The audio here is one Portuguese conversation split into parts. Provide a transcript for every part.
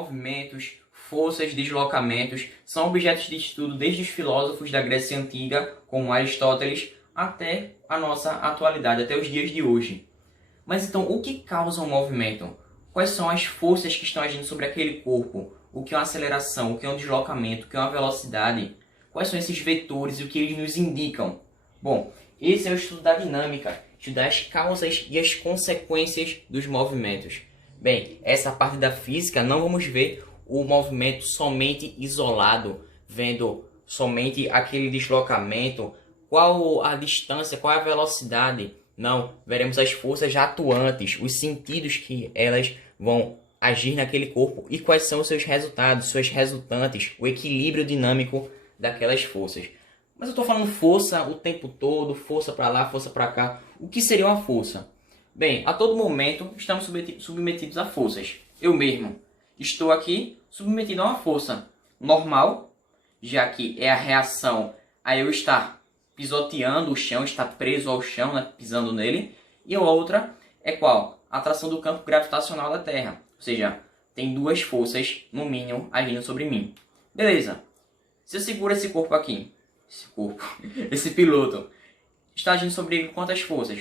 Movimentos, forças, deslocamentos são objetos de estudo desde os filósofos da Grécia Antiga, como Aristóteles, até a nossa atualidade, até os dias de hoje. Mas então, o que causa um movimento? Quais são as forças que estão agindo sobre aquele corpo? O que é uma aceleração? O que é um deslocamento? O que é uma velocidade? Quais são esses vetores e o que eles nos indicam? Bom, esse é o estudo da dinâmica, estudar as causas e as consequências dos movimentos. Bem, essa parte da física não vamos ver o movimento somente isolado, vendo somente aquele deslocamento, qual a distância, qual a velocidade. Não, veremos as forças atuantes, os sentidos que elas vão agir naquele corpo e quais são os seus resultados, suas resultantes, o equilíbrio dinâmico daquelas forças. Mas eu estou falando força o tempo todo, força para lá, força para cá. O que seria uma força? Bem, a todo momento estamos submetidos a forças. Eu mesmo estou aqui submetido a uma força normal, já que é a reação a eu estar pisoteando o chão, estar preso ao chão, né, pisando nele. E a outra é qual? A atração do campo gravitacional da Terra. Ou seja, tem duas forças, no mínimo, agindo sobre mim. Beleza. Se eu seguro esse corpo aqui, esse piloto, está agindo sobre ele quantas forças?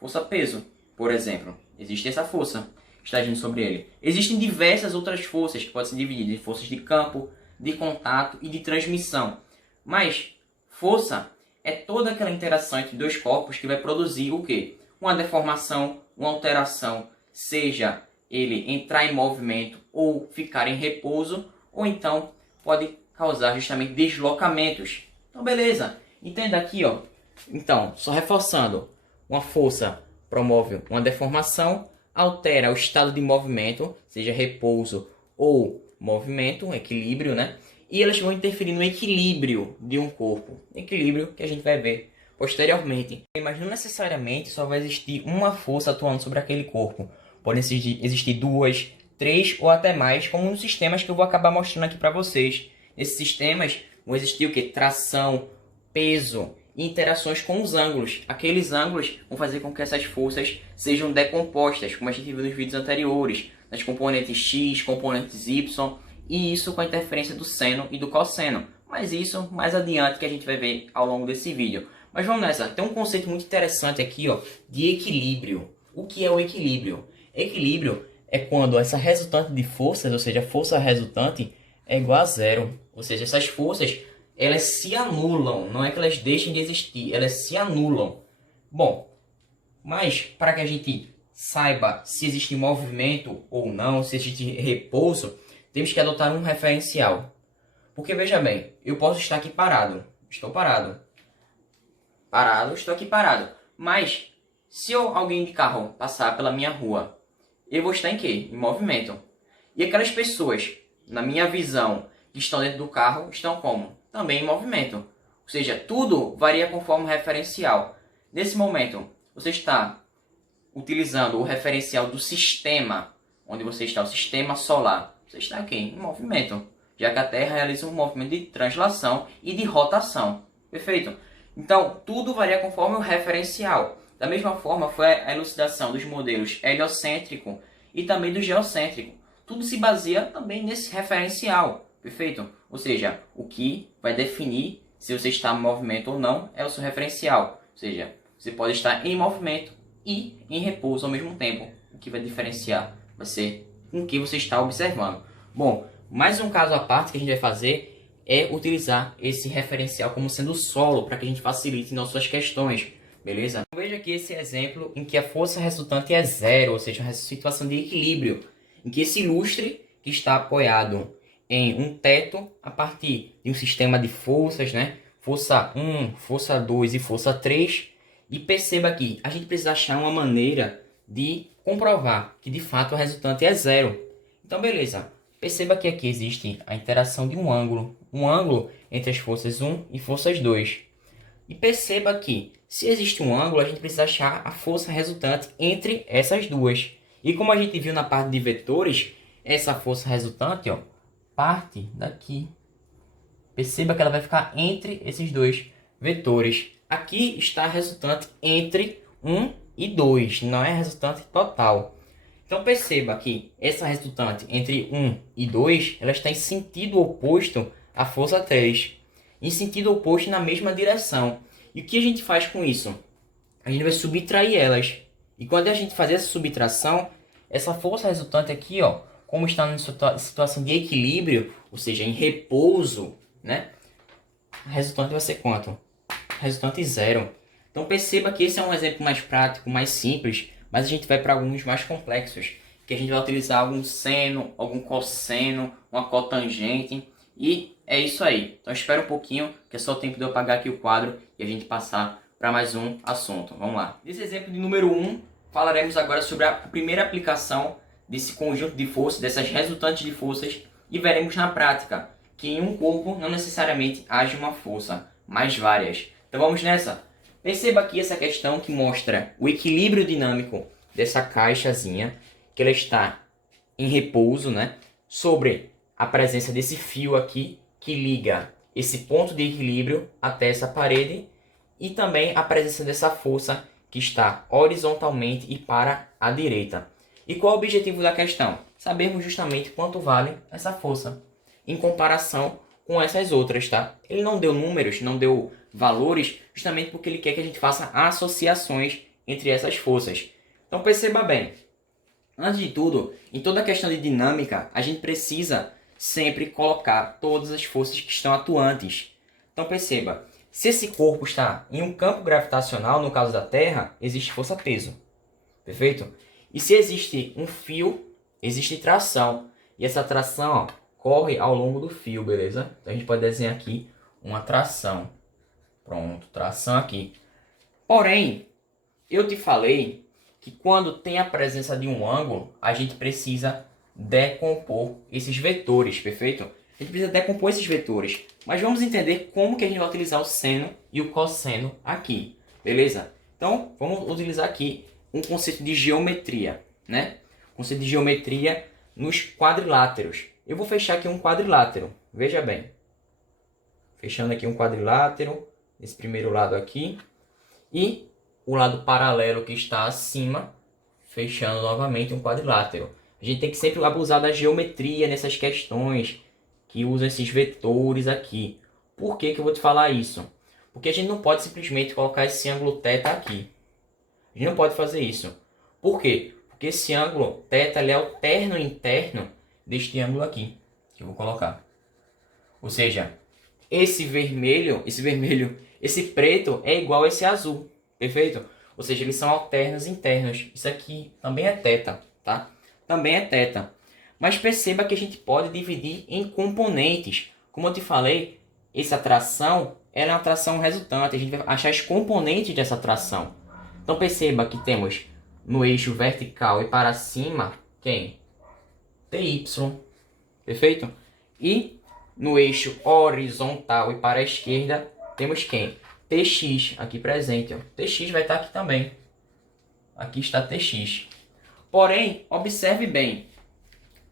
Força peso, por exemplo. Existe essa força que está agindo sobre ele. Existem diversas outras forças que podem ser divididas em forças de campo, de contato e de transmissão. Mas força é toda aquela interação entre dois corpos que vai produzir o quê? Uma deformação, uma alteração, seja ele entrar em movimento ou ficar em repouso, ou então pode causar justamente deslocamentos. Então beleza, entenda aqui, ó. Então, só reforçando, uma força promove uma deformação, altera o estado de movimento, seja repouso ou movimento, equilíbrio, né? E elas vão interferir no equilíbrio de um corpo. Equilíbrio que a gente vai ver posteriormente. Mas não necessariamente só vai existir uma força atuando sobre aquele corpo. Podem existir duas, três ou até mais, como nos sistemas que eu vou acabar mostrando aqui para vocês. Nesses sistemas vão existir o que? Tração, peso e interações com os ângulos. Aqueles ângulos vão fazer com que essas forças sejam decompostas, como a gente viu nos vídeos anteriores, nas componentes X, componentes Y, e isso com a interferência do seno e do cosseno. Mas isso mais adiante que a gente vai ver ao longo desse vídeo. Mas vamos nessa. Tem um conceito muito interessante aqui, ó, de equilíbrio. O que é o equilíbrio? Equilíbrio é quando essa resultante de forças, ou seja, a força resultante, é igual a zero. Ou seja, essas forças, elas se anulam. Não é que elas deixem de existir, elas se anulam. Bom, mas para que a gente saiba se existe movimento ou não, se existe repouso, temos que adotar um referencial. Porque veja bem, eu posso estar aqui parado. Estou parado. Parado, estou aqui parado. Mas, se alguém de carro passar pela minha rua, eu vou estar em quê? Em movimento. E aquelas pessoas, na minha visão, que estão dentro do carro, estão como? Também em movimento. Ou seja, tudo varia conforme o referencial. Nesse momento, você está utilizando o referencial do sistema, onde você está, o sistema solar. Você está aqui em movimento, já que a Terra realiza um movimento de translação e de rotação. Perfeito? Então, tudo varia conforme o referencial. Da mesma forma, foi a elucidação dos modelos heliocêntrico e também do geocêntrico. Tudo se baseia também nesse referencial. Perfeito? Ou seja, o que vai definir se você está em movimento ou não é o seu referencial. Ou seja, você pode estar em movimento e em repouso ao mesmo tempo. O que vai diferenciar vai ser com o que você está observando. Bom, mais um caso à parte que a gente vai fazer é utilizar esse referencial como sendo o solo para que a gente facilite nossas questões, beleza? Veja aqui esse exemplo em que a força resultante é zero, ou seja, uma situação de equilíbrio, em que esse lustre que está apoiado em um teto a partir de um sistema de forças, né? Força 1, força 2 e força 3. E perceba aqui, a gente precisa achar uma maneira de comprovar que de fato a resultante é zero. Então beleza, perceba que aqui existe a interação de um ângulo entre as forças 1 e forças 2. E perceba que se existe um ângulo, a gente precisa achar a força resultante entre essas duas. E como a gente viu na parte de vetores, essa força resultante, ó, parte daqui. Perceba que ela vai ficar entre esses dois vetores. Aqui está a resultante entre 1 e 2, não é a resultante total. Então perceba que essa resultante entre 1 e 2, ela está em sentido oposto à força 3. Em sentido oposto na mesma direção. E o que a gente faz com isso? A gente vai subtrair elas. E quando a gente faz essa subtração, essa força resultante aqui, ó, como está em situação de equilíbrio, ou seja, em repouso, né? A resultante vai ser quanto? Resultante zero. Então perceba que esse é um exemplo mais prático, mais simples, mas a gente vai para alguns mais complexos, que a gente vai utilizar algum seno, algum cosseno, uma cotangente, e é isso aí. Então espera um pouquinho, que é só o tempo de eu apagar aqui o quadro e a gente passar para mais um assunto. Vamos lá. Nesse exemplo de número 1, falaremos agora sobre a primeira aplicação desse conjunto de forças, dessas resultantes de forças, e veremos na prática que em um corpo não necessariamente age uma força, mas várias. Então vamos nessa? Perceba aqui essa questão que mostra o equilíbrio dinâmico dessa caixazinha, que ela está em repouso, né, sobre a presença desse fio aqui, que liga esse ponto de equilíbrio até essa parede, e também a presença dessa força que está horizontalmente e para a direita. E qual é o objetivo da questão? Sabermos justamente quanto vale essa força em comparação com essas outras, tá? Ele não deu números, não deu valores, justamente porque ele quer que a gente faça associações entre essas forças. Então perceba bem, antes de tudo, em toda a questão de dinâmica, a gente precisa sempre colocar todas as forças que estão atuantes. Então perceba, se esse corpo está em um campo gravitacional, no caso da Terra, existe força-peso. Perfeito? E se existe um fio, existe tração. E essa tração, ó, corre ao longo do fio, beleza? Então a gente pode desenhar aqui uma tração. Pronto, tração aqui. Porém, eu te falei que quando tem a presença de um ângulo, a gente precisa decompor esses vetores, perfeito? A gente precisa decompor esses vetores. Mas vamos entender como que a gente vai utilizar o seno e o cosseno aqui, beleza? Então, vamos utilizar aqui um conceito de geometria, né? Conceito de geometria nos quadriláteros. Eu vou fechar aqui um quadrilátero, veja bem. Fechando aqui um quadrilátero, esse primeiro lado aqui. E o lado paralelo que está acima, fechando novamente um quadrilátero. A gente tem que sempre abusar da geometria nessas questões, que usa esses vetores aqui. Por que que eu vou te falar isso? Porque a gente não pode simplesmente colocar esse ângulo θ aqui. A gente não pode fazer isso. Por quê? Porque esse ângulo θ ele é o terno interno deste ângulo aqui, que eu vou colocar. Ou seja, esse preto é igual a esse azul, perfeito? Ou seja, eles são alternos internos. Isso aqui também é θ, tá? Também é θ. Mas perceba que a gente pode dividir em componentes. Como eu te falei, essa tração ela é uma tração resultante. A gente vai achar os componentes dessa tração. Então perceba que temos no eixo vertical e para cima, quem? TY, perfeito? E no eixo horizontal e para a esquerda, temos quem? TX, aqui presente. Ó. TX vai estar aqui também. Aqui está TX. Porém, observe bem.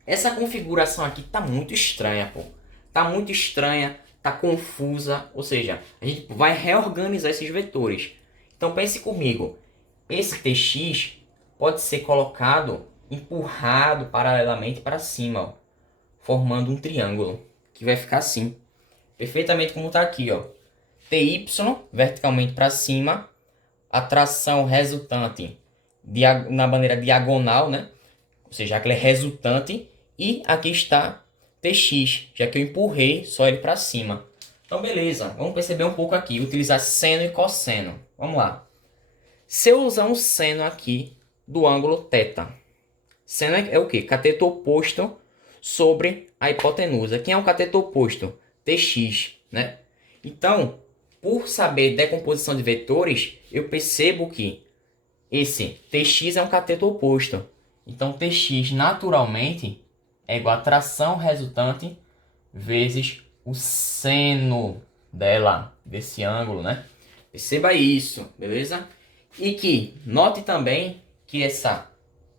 Essa configuração aqui está muito estranha, pô. Está muito estranha, está confusa. Ou seja, a gente vai reorganizar esses vetores. Então pense comigo. Esse TX pode ser colocado, empurrado paralelamente para cima, ó, formando um triângulo, que vai ficar assim. Perfeitamente como está aqui, ó. TY verticalmente para cima, a tração resultante na maneira diagonal, né? Ou seja, aquela é resultante, e aqui está TX, já que eu empurrei só ele para cima. Então beleza, vamos perceber um pouco aqui, utilizar seno e cosseno. Vamos lá. Se eu usar um seno aqui do ângulo θ, seno é o quê? Cateto oposto sobre a hipotenusa. Quem é o cateto oposto? TX, né? Então, por saber decomposição de vetores, eu percebo que esse TX é um cateto oposto. Então, TX naturalmente é igual a tração resultante vezes o seno dela, desse ângulo, né? Perceba isso, beleza? E que note também que essa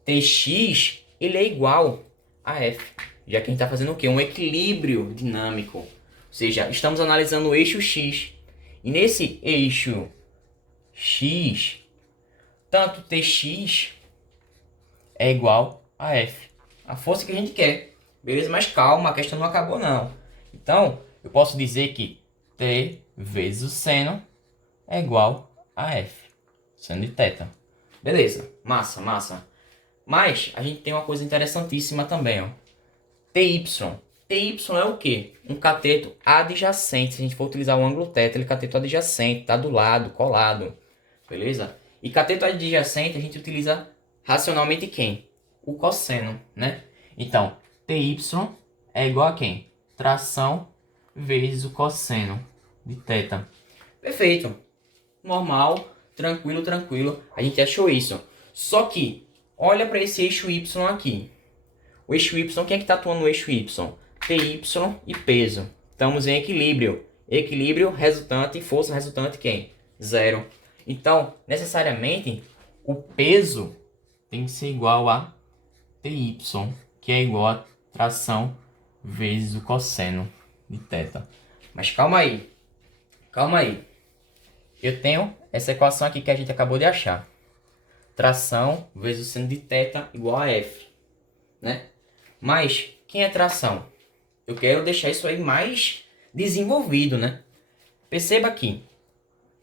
TX ele é igual a F, já que a gente está fazendo o quê? Um equilíbrio dinâmico. Ou seja, estamos analisando o eixo X. E nesse eixo X, tanto TX é igual a F. A força que a gente quer. Beleza? Mas calma, a questão não acabou não. Então, eu posso dizer que T vezes o seno é igual a F. Seno de θ. Beleza. Massa, massa. Mas a gente tem uma coisa interessantíssima também, ó. TY. TY é o quê? Um cateto adjacente. Se a gente for utilizar o ângulo θ, ele é cateto adjacente, tá do lado, colado. Beleza? E cateto adjacente a gente utiliza racionalmente quem? O cosseno, né? Então, TY é igual a quem? Tração vezes o cosseno de θ. Perfeito. Normal, tranquilo, tranquilo. A gente achou isso. Só que, olha para esse eixo Y aqui. O eixo Y, quem é que está atuando no eixo Y? TY e peso. Estamos em equilíbrio. Equilíbrio resultante, força resultante quem? Zero. Então, necessariamente, o peso tem que ser igual a TY, que é igual a tração vezes o cosseno de θ. Mas calma aí. Calma aí. Eu tenho essa equação aqui que a gente acabou de achar. Tração vezes o seno de θ igual a F. Né? Mas, quem é tração? Eu quero deixar isso aí mais desenvolvido, né? Perceba aqui.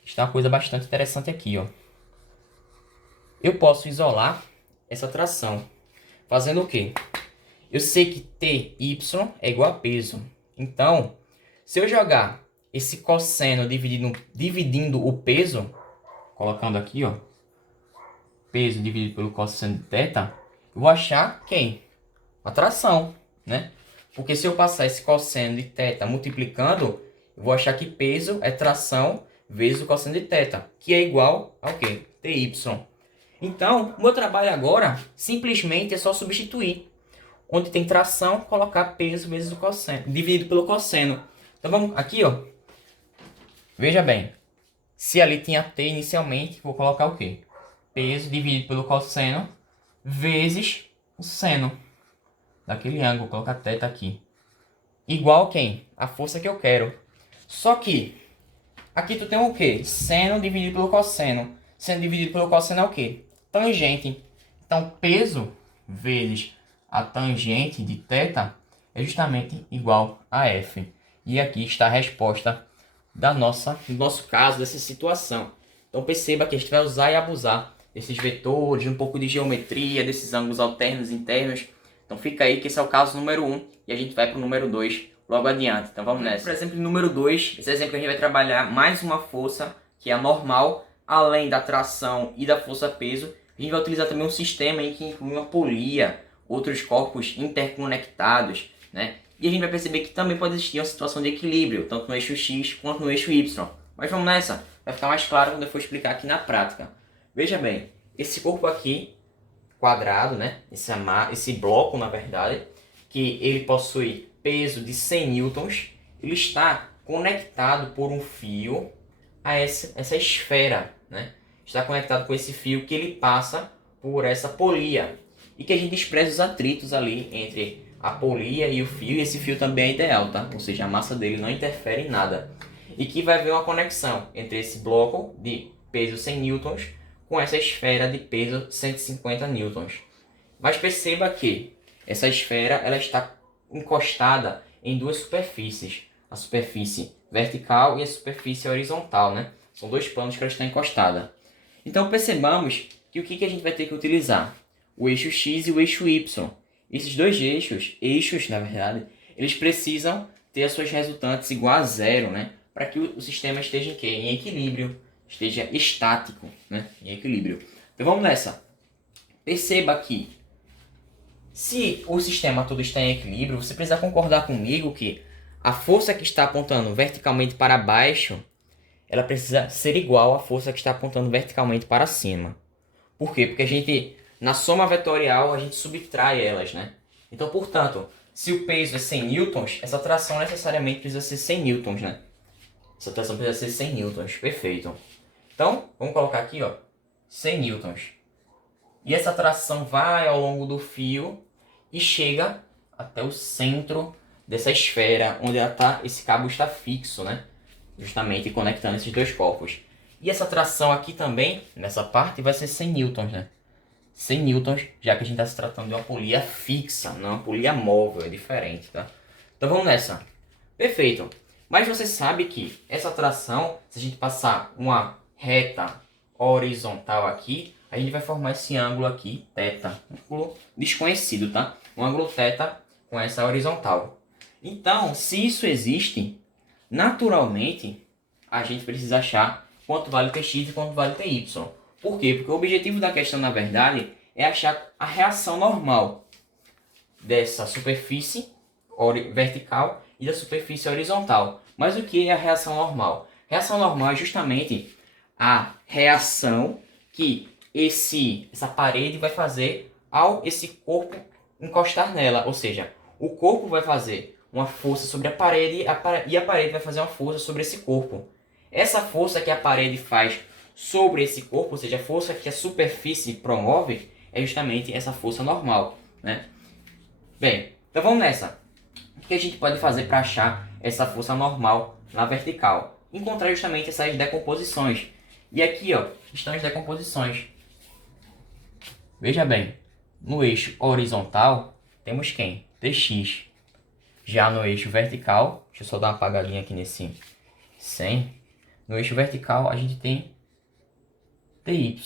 Está uma coisa bastante interessante aqui, ó. Eu posso isolar essa tração. Fazendo o quê? Eu sei que TY é igual a peso. Então, se eu jogar esse cosseno dividindo o peso, colocando aqui, ó, peso dividido pelo cosseno de θ, eu vou achar quem? A tração, né? Porque se eu passar esse cosseno de θ multiplicando, eu vou achar que peso é tração vezes o cosseno de θ, que é igual ao quê? TY. Então, o meu trabalho agora, simplesmente é só substituir. Onde tem tração, colocar peso vezes o cosseno, dividido pelo cosseno. Então, vamos aqui, ó. Veja bem. Se ali tinha T inicialmente, vou colocar o quê? Peso dividido pelo cosseno vezes o seno daquele ângulo. Vou colocar θ aqui. Igual quem? A força que eu quero. Só que, aqui tu tem o quê? Seno dividido pelo cosseno. Seno dividido pelo cosseno é o quê? Tangente. Então, peso vezes a tangente de θ é justamente igual a F. E aqui está a resposta do nosso caso, dessa situação. Então, perceba que a gente vai usar e abusar desses vetores, um pouco de geometria, desses ângulos alternos e internos. Então, fica aí que esse é o caso número 1 e a gente vai para o número 2 logo adiante. Então, vamos nessa. Por exemplo, número 2, esse exemplo a gente vai trabalhar mais uma força, que é a normal, além da tração e da força-peso. A gente vai utilizar também um sistema em que inclui uma polia, outros corpos interconectados, né? E a gente vai perceber que também pode existir uma situação de equilíbrio, tanto no esse X quanto no eixo Y. Mas vamos nessa, vai ficar mais claro quando eu for explicar aqui na prática. Veja bem, esse corpo aqui, quadrado, né? Esse bloco, na verdade, que ele possui peso de 100 newtons, ele está conectado por um fio a essa esfera, né? Está conectado com esse fio que ele passa por essa polia. E que a gente expressa os atritos ali entre a polia e o fio. E esse fio também é ideal, tá? Ou seja, a massa dele não interfere em nada. E que vai haver uma conexão entre esse bloco de peso 100 newtons com essa esfera de peso 150 newtons. Mas perceba que essa esfera ela está encostada em duas superfícies. A superfície vertical e a superfície horizontal, né? São dois planos que ela está encostada. Então percebamos que o que a gente vai ter que utilizar? O eixo X e o eixo Y. Esses dois eixos na verdade, eles precisam ter as suas resultantes igual a zero, né? Para que o sistema esteja em quê? Em equilíbrio, esteja estático, né? Em equilíbrio. Então vamos nessa. Perceba que se o sistema todo está em equilíbrio, você precisa concordar comigo que a força que está apontando verticalmente para baixo, ela precisa ser igual à força que está apontando verticalmente para cima. Por quê? Porque a gente, na soma vetorial, a gente subtrai elas, né? Então, portanto, se o peso é 100 newtons, essa tração necessariamente precisa ser 100 newtons, né? Essa tração precisa ser 100 newtons, perfeito. Então, vamos colocar aqui, ó, 100 newtons. E essa tração vai ao longo do fio e chega até o centro dessa esfera, onde esse cabo está fixo, né? Justamente conectando esses dois corpos. E essa tração aqui também, nessa parte, vai ser 100 newtons, né? 100 newtons, já que a gente está se tratando de uma polia fixa, não uma polia móvel, é diferente, tá? Então vamos nessa. Perfeito. Mas você sabe que essa tração, se a gente passar uma reta horizontal aqui, a gente vai formar esse ângulo aqui, θ. Um ângulo desconhecido, tá? Um ângulo θ com essa horizontal. Então, se isso existe, naturalmente, a gente precisa achar quanto vale Tx e quanto vale Ty. Por quê? Porque o objetivo da questão, na verdade, é achar a reação normal dessa superfície vertical e da superfície horizontal. Mas o que é a reação normal? Reação normal é justamente a reação que essa parede vai fazer ao esse corpo encostar nela. Ou seja, o corpo vai fazer uma força sobre a parede e a parede vai fazer uma força sobre esse corpo. Essa força que a parede faz sobre esse corpo, ou seja, a força que a superfície promove, é justamente essa força normal, né? Bem, então vamos nessa. O que a gente pode fazer para achar essa força normal na vertical? Encontrar justamente essas decomposições. E aqui, ó, estão as decomposições. Veja bem, no eixo horizontal temos quem? Tx. Já no eixo vertical, deixa eu só dar uma apagadinha aqui nesse 100. No eixo vertical a gente tem Ty.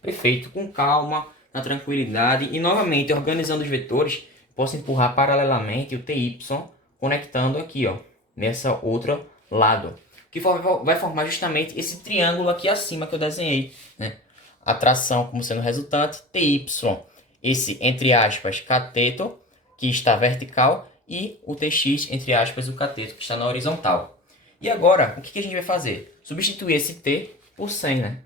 Perfeito, com calma, na tranquilidade. E novamente, organizando os vetores, posso empurrar paralelamente o Ty conectando aqui, ó, nessa outro lado. Que vai formar justamente esse triângulo aqui acima que eu desenhei, né? A tração como sendo resultante, Ty, esse, entre aspas, cateto, que está vertical, e o Tx, entre aspas, o cateto, que está na horizontal. E agora, o que a gente vai fazer? Substituir esse T por 100, né?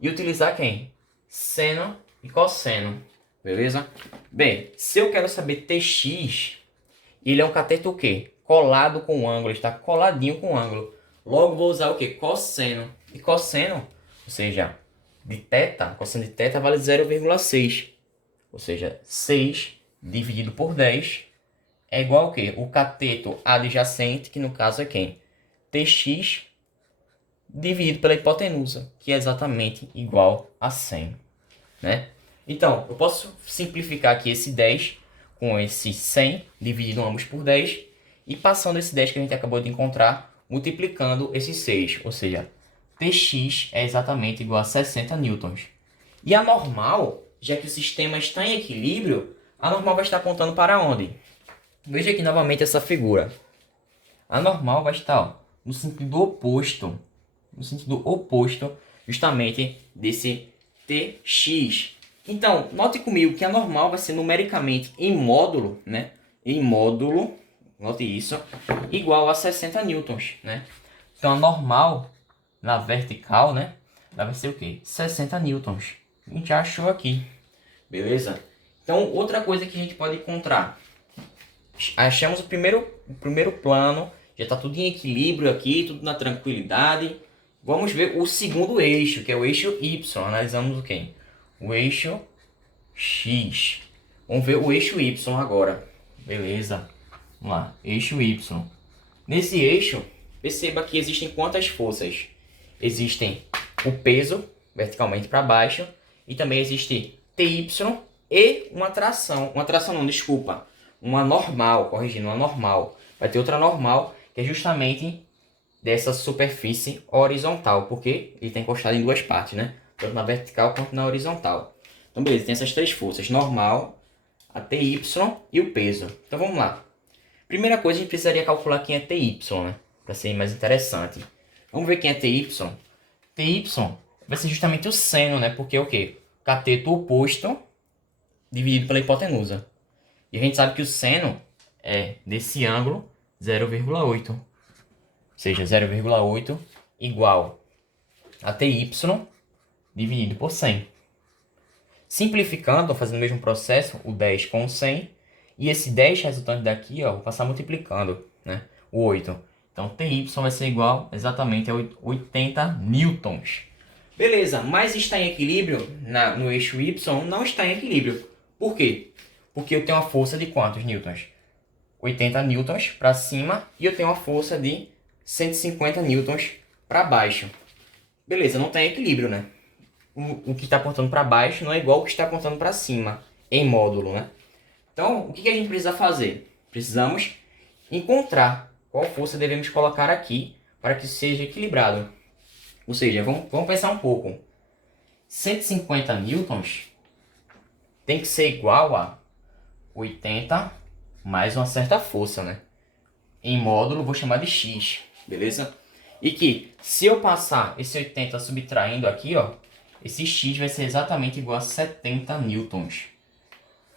E utilizar quem? Seno e cosseno, beleza? Bem, se eu quero saber Tx, ele é um cateto o quê? Colado com o ângulo, está coladinho com o ângulo. Logo vou usar o quê? Cosseno. E cosseno, ou seja, de θ, cosseno de θ vale 0,6. Ou seja, 6 dividido por 10 é igual ao quê? O cateto adjacente, que no caso é quem? Tx dividido pela hipotenusa, que é exatamente igual a 100. Né? Então, eu posso simplificar aqui esse 10 com esse 100 dividido ambos por 10 e passando esse 10 que a gente acabou de encontrar, multiplicando esse 6, ou seja, Tx é exatamente igual a 60 newtons. E a normal, já que o sistema está em equilíbrio, a normal vai estar apontando para onde? Veja aqui novamente essa figura. A normal vai estar, ó, no sentido oposto justamente desse Tx. Então, note comigo que a normal vai ser numericamente em módulo, né? Em módulo, note isso, igual a 60 newtons, né? Então, a normal na vertical, né? Vai ser o quê? 60 newtons. A gente já achou aqui, beleza? Então, outra coisa que a gente pode encontrar. Achamos o primeiro plano, já está tudo em equilíbrio aqui, tudo na tranquilidade. Vamos ver o segundo eixo, que é o eixo Y. Analisamos o quê? O eixo X. Vamos ver o eixo Y agora. Beleza. Vamos lá. Eixo Y. Nesse eixo, perceba que existem quantas forças? Existem o peso, verticalmente para baixo. E também existe Ty e uma tração. Uma tração não, desculpa. Uma normal, corrigindo, uma normal. Vai ter outra normal, que é justamente dessa superfície horizontal, porque ele está encostado em duas partes, né? Tanto na vertical quanto na horizontal. Então, beleza, tem essas três forças, normal, a Ty e o peso. Então, vamos lá. Primeira coisa, a gente precisaria calcular quem é Ty, né? Para ser mais interessante. Vamos ver quem é Ty. Ty vai ser justamente o seno, né? Porque é o quê? Cateto oposto dividido pela hipotenusa. E a gente sabe que o seno é desse ângulo 0,8. Ou seja, 0,8 igual a Ty dividido por 100. Simplificando, fazendo o mesmo processo, o 10 com o 100. E esse 10 resultante daqui, ó, vou passar multiplicando, né? O 8. Então, Ty vai ser igual exatamente a 80 newtons. Beleza, mas está em equilíbrio no eixo Y? Não está em equilíbrio. Por quê? Porque eu tenho uma força de quantos newtons? 80 newtons para cima e eu tenho uma força de 150 newtons para baixo. Beleza, não está em equilíbrio, né? o que está apontando para baixo não é igual ao que está apontando para cima, em módulo, né? Então, o que a gente precisa fazer? Precisamos encontrar qual força devemos colocar aqui para que seja equilibrado. Ou seja, vamos pensar um pouco. 150 newtons tem que ser igual a 80 mais uma certa força, né? Em módulo, vou chamar de X, beleza? E que, se eu passar esse 80 subtraindo aqui, ó, esse X vai ser exatamente igual a 70 newtons.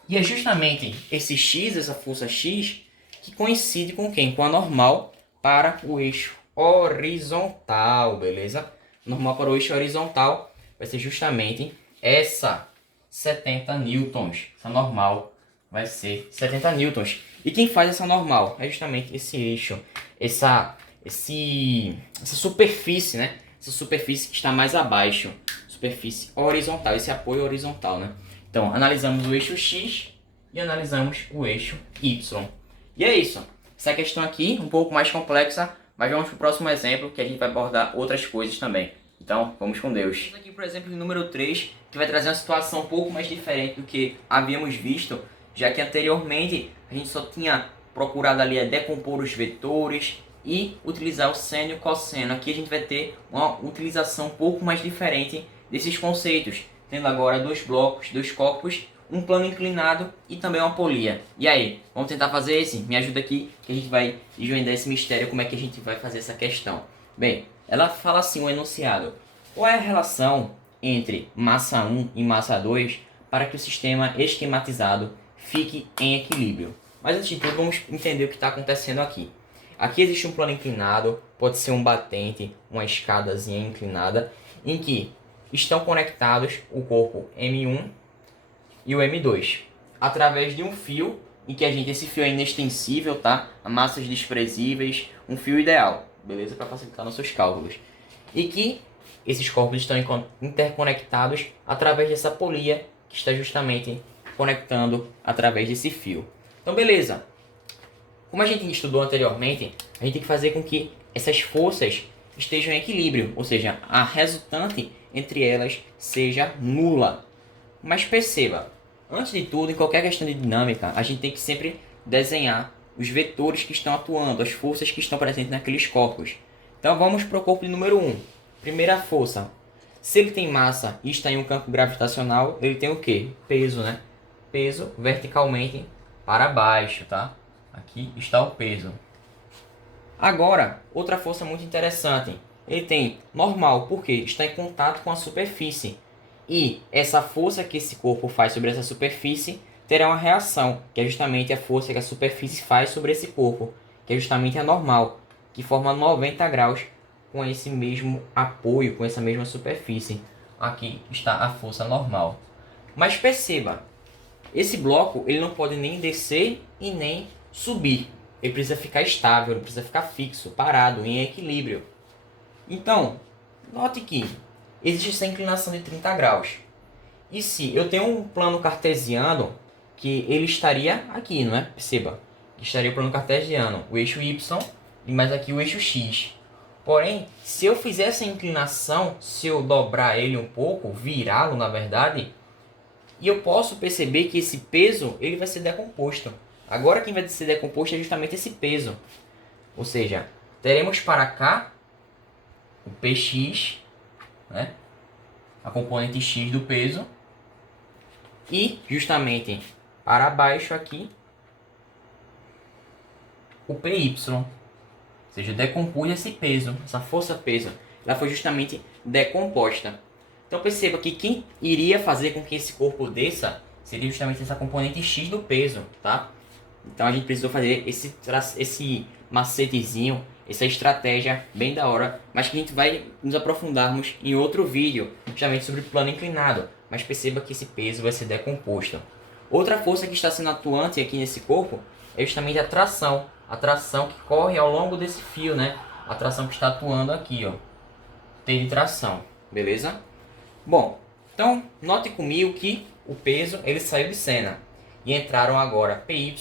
E é justamente esse X, essa força X, que coincide com quem? Com a normal para o eixo horizontal, beleza? Normal para o eixo horizontal vai ser justamente essa 70 newtons. Essa normal vai ser 70 newtons. E quem faz essa normal é justamente esse eixo, essa superfície, né? Essa superfície que está mais abaixo, superfície horizontal, esse apoio horizontal, né? Então, analisamos o eixo X e analisamos o eixo Y. E é isso. Essa questão aqui, um pouco mais complexa, mas vamos para o próximo exemplo, que a gente vai abordar outras coisas também. Então, vamos com Deus. Vamos aqui para o exemplo número 3, que vai trazer uma situação um pouco mais diferente do que havíamos visto, já que anteriormente a gente só tinha procurado ali decompor os vetores e utilizar o seno e o cosseno. Aqui a gente vai ter uma utilização um pouco mais diferente desses conceitos, tendo agora dois blocos, dois corpos, um plano inclinado e também uma polia. E aí, vamos tentar fazer esse? Me ajuda aqui que a gente vai desvendar esse mistério, como é que a gente vai fazer essa questão. Bem, ela fala assim, um enunciado. Qual é a relação entre massa 1 e massa 2 para que o sistema esquematizado fique em equilíbrio? Mas antes de tudo, vamos entender o que está acontecendo aqui. Aqui existe um plano inclinado, pode ser um batente, uma escadazinha inclinada, em que estão conectados o corpo M1 e o M2, através de um fio, em que esse fio é inextensível, tá? A massas desprezíveis, um fio ideal, beleza? Para facilitar nossos cálculos. E que esses corpos estão interconectados através dessa polia, que está justamente conectando através desse fio. Então, beleza. Como a gente estudou anteriormente, a gente tem que fazer com que essas forças estejam em equilíbrio, ou seja, a resultante entre elas seja nula. Mas perceba, antes de tudo, em qualquer questão de dinâmica, a gente tem que sempre desenhar os vetores que estão atuando, as forças que estão presentes naqueles corpos. Então vamos para o corpo de número 1. Primeira força. Se ele tem massa e está em um campo gravitacional, ele tem o quê? Peso, né? Peso verticalmente para baixo, tá? Aqui está o peso. Agora, outra força muito interessante. Ele tem normal, porque está em contato com a superfície. E essa força que esse corpo faz sobre essa superfície terá uma reação, que é justamente a força que a superfície faz sobre esse corpo, que é justamente a normal, que forma 90 graus com esse mesmo apoio, com essa mesma superfície. Aqui está a força normal. Mas perceba, esse bloco ele não pode nem descer e nem subir. Ele precisa ficar estável, ele precisa ficar fixo, parado, em equilíbrio. Então, note que existe essa inclinação de 30 graus. E se eu tenho um plano cartesiano, que ele estaria aqui, não é? Perceba, estaria o plano cartesiano, o eixo Y e mais aqui o eixo X. Porém, se eu fizer essa inclinação, se eu dobrar ele um pouco, virá-lo na verdade, e eu posso perceber que esse peso ele vai ser decomposto. Agora quem vai ser decomposto é justamente esse peso. Ou seja, teremos para cá o Px, né? A componente x do peso. E justamente para baixo aqui o Py. Ou seja, decompus esse peso, essa força-peso. Ela foi justamente decomposta. Então perceba que quem iria fazer com que esse corpo desça seria justamente essa componente x do peso, tá? Então a gente precisou fazer esse macetezinho, essa estratégia bem da hora, mas que a gente vai nos aprofundarmos em outro vídeo, justamente sobre plano inclinado. Mas perceba que esse peso vai ser decomposto. Outra força que está sendo atuante aqui nesse corpo é justamente a tração que corre ao longo desse fio, né? A tração que está atuando aqui, ó. T de tração, beleza? Bom, então note comigo que o peso ele saiu de cena e entraram agora Py,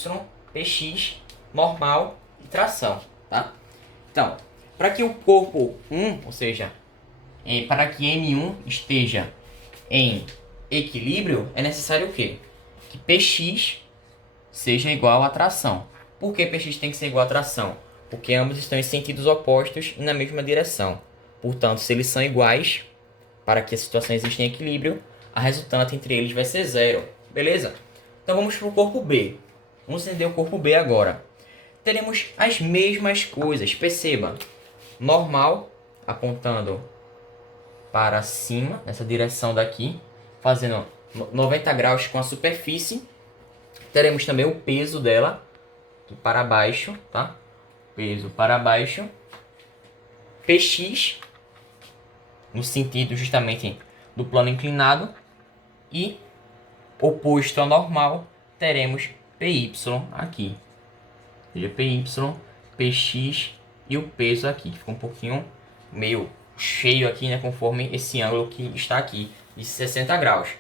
Px, normal e tração, tá? Então, para que o corpo 1, ou seja, para que M1 esteja em equilíbrio, é necessário o quê? Que Px seja igual à tração. Por que Px tem que ser igual à tração? Porque ambos estão em sentidos opostos e na mesma direção. Portanto, se eles são iguais, para que a situação exista em equilíbrio, a resultante entre eles vai ser zero. Beleza? Então vamos para o corpo B. Vamos entender o corpo B agora. Teremos as mesmas coisas. Perceba, normal apontando para cima, nessa direção daqui, fazendo 90 graus com a superfície. Teremos também o peso dela para baixo, tá? Peso para baixo. Px, no sentido justamente do plano inclinado. E oposto ao normal, teremos Py aqui. Ou seja, Py, Px e o peso aqui, que fica um pouquinho meio cheio aqui, né? Conforme esse ângulo que está aqui, de 60 graus.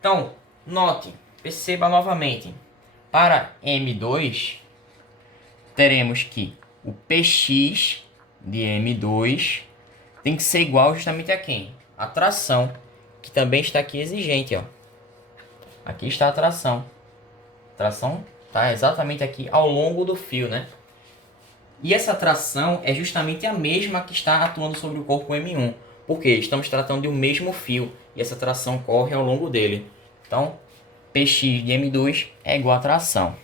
Então, note, perceba novamente. Para M2, teremos que o Px de M2 tem que ser igual justamente a quem? A tração, que também está aqui exigente, ó. Aqui está a tração. A tração está exatamente aqui ao longo do fio, né? E essa tração é justamente a mesma que está atuando sobre o corpo M1. Porque estamos tratando de um mesmo fio e essa tração corre ao longo dele. Então, Px de M2 é igual a tração.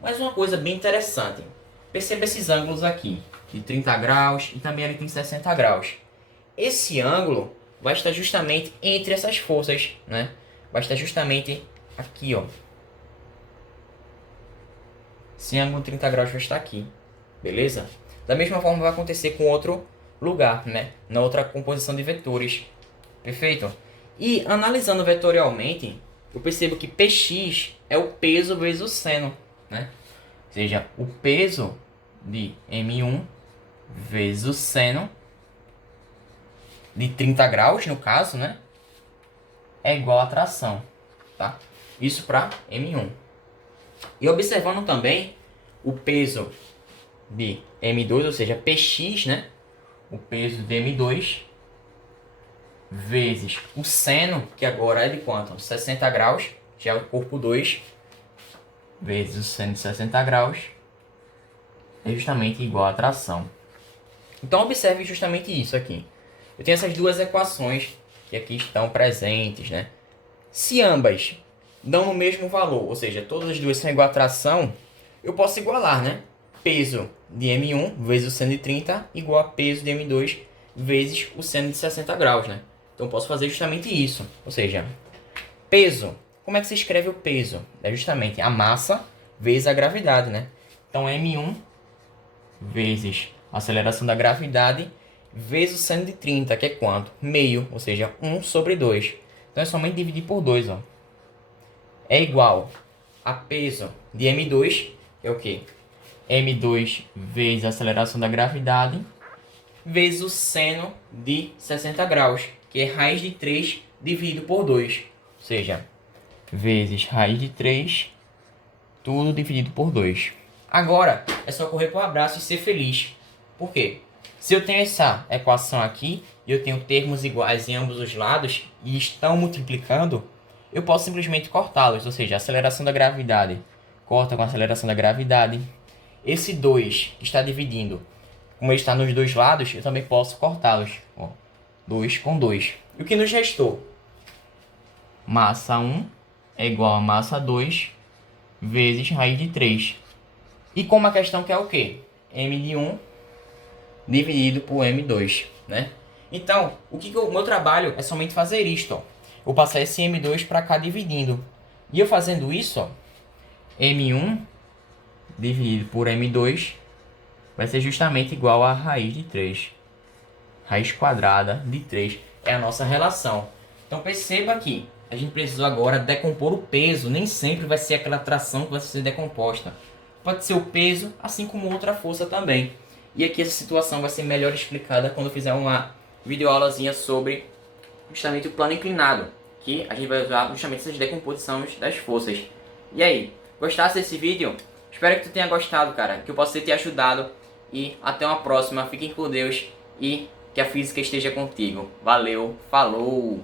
Mas uma coisa bem interessante. Perceba esses ângulos aqui, de 30 graus e também ali tem 60 graus. Esse ângulo vai estar justamente entre essas forças, né? Vai estar justamente aqui, ó. Esse ângulo 30 graus vai estar aqui, beleza? Da mesma forma vai acontecer com outro lugar, né? Na outra composição de vetores, perfeito? E analisando vetorialmente, eu percebo que Px é o peso vezes o seno, né? Ou seja, o peso de M1 vezes o seno de 30 graus, no caso, né? É igual a tração, tá? Isso para M1. E observando também o peso de M2, ou seja, Px, né? O peso de M2 vezes o seno, que agora é de quanto? 60 graus, já é o corpo 2, vezes o seno de 60 graus, é justamente igual a tração. Então observe justamente isso aqui. Eu tenho essas duas equações que aqui estão presentes, né? Se ambas dão o mesmo valor, ou seja, todas as duas são igual a tração, eu posso igualar, né? Peso de M1 vezes o seno de 30 igual a peso de M2 vezes o seno de 60 graus, né? Então eu posso fazer justamente isso. Ou seja, peso. Como é que se escreve o peso? É justamente a massa vezes a gravidade, né? Então M1 vezes a aceleração da gravidade vezes o seno de 30, que é quanto? Meio, ou seja, 1 sobre 2. Então é somente dividir por 2, ó. É igual a peso de M2, que é o quê? M2 vezes a aceleração da gravidade, vezes o seno de 60 graus, que é raiz de 3 dividido por 2. Ou seja, vezes raiz de 3, tudo dividido por 2. Agora, é só correr para o abraço e ser feliz. Por quê? Se eu tenho essa equação aqui, e eu tenho termos iguais em ambos os lados, e estão multiplicando, eu posso simplesmente cortá-los. Ou seja, a aceleração da gravidade corta com a aceleração da gravidade. Esse 2 que está dividindo, como ele está nos dois lados, eu também posso cortá-los. 2 com 2. E o que nos restou? Massa 1 é igual a massa 2 vezes raiz de 3. E como a questão quer o quê? M de 1 dividido por M2, né? Então, o meu trabalho é somente fazer isto, ó. Vou passar esse M2 para cá dividindo. E eu fazendo isso, ó, M1 dividido por M2 vai ser justamente igual a raiz de 3. Raiz quadrada de 3 é a nossa relação. Então perceba que a gente precisou agora decompor o peso. Nem sempre vai ser aquela tração que vai ser decomposta. Pode ser o peso, assim como outra força também. E aqui essa situação vai ser melhor explicada quando eu fizer uma videoaulazinha sobre justamente o plano inclinado, que a gente vai usar justamente essas decomposições das forças. E aí, gostasse desse vídeo? Espero que tu tenha gostado, cara, que eu possa ter te ajudado. E até uma próxima. Fiquem com Deus e que a física esteja contigo. Valeu, falou!